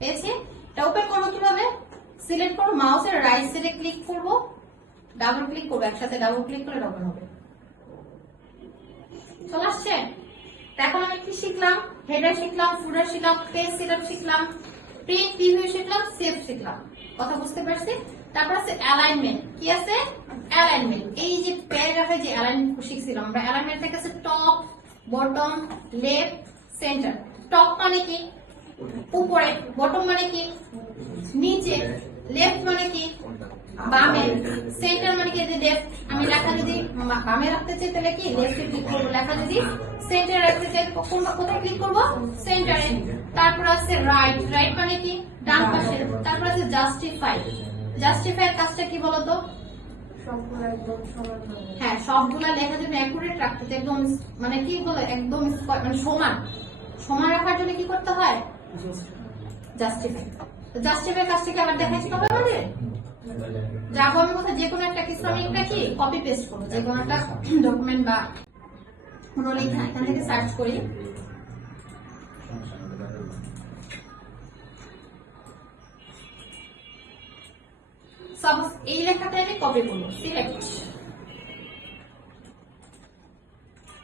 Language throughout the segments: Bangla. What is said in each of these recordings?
পেয়েছি। এটা ওপেন করবো কিভাবে? সিলেক্ট করবো, মাউসের রাইট সাইডে ক্লিক করবো, ডাবল ক্লিক করবো, একসাথে ডাবল ক্লিক করলে ওপেন হবে। চলে আসছে। এখন আমি কি শিখলাম? হেডার শিখলাম, ফুটার শিখলাম, পেজ সেটআপ শিখলাম, প্রিন্ট প্রিভিউ শিখলাম, সেভ শিখলাম। কথা বুঝতে পারছি? তারপর আছে অ্যালাইনমেন্ট। কি আছে? অ্যালাইনমেন্ট। এই যে প্যারাগ্রাফে যে অ্যালাইনমেন্ট শিখছিলাম আমরা, অ্যালাইনমেন্ট থেকে আছে top, bottom, left, centre. Top মানে কি? উপরে। বটম মানে কি? নিচে। লেফট মানে কি? বামে। সেন্টার মানে কি? লেফট। আমি লেখা যদি বামে রাখতে চাই তাহলে কি লেফটে ক্লিক করবো, লেখা যদি সেন্টারে রাখতে চাই কোথায় ক্লিক করবো? সেন্টারে। তারপর আছে রাইট। রাইট মানে কি? ডান পাশে। তারপর আছে জাস্টিফাই। জাস্টিফাই এর কাজটা কি বলতো? হ্যাঁ, সবগুলা লেখা যদি অ্যাকুরেট রাখতে চাই, একদম মানে কি বলে একদম মানে সমান সমান রাখার জন্য কি করতে হয়? জাস্টিফাই। জাস্টিফাই কাজটাকে আবার দেখাইতে হবে আমাদের। যাবো আমি কোথায়? যে কোনো একটা কিছু আমি একটা কি কপি পেস্ট করবো, যে কোনো একটা ডকুমেন্ট বা কোনো লেখা এখান থেকে সার্চ করি। সাপোজ এই লেখাটা আমি কপি করবো, select,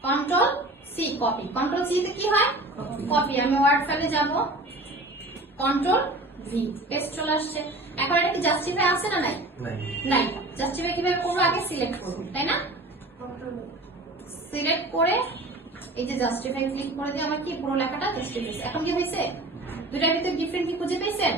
control C, copy. Control C তে কি হয়? কপি। আমি ওয়ার্ড ফাইলে যাব, কন্ট্রোল ভি, পেস্ট চলে আসছে। এখন এটা কি জাস্টিফাই আছে না নাই? নাই। জাস্টিফাই কিভাবে করবো? আগে সিলেক্ট করবো, তাই না? সিলেক্ট করে এই যে জাস্টিফাই ক্লিক করে দিয়ে আমার কি পুরো লেখাটা জাস্টিফাই। এখন কি হয়েছে? দুটার ভিতরে ডিফারেন্ট কি খুঁজে পেয়েছেন?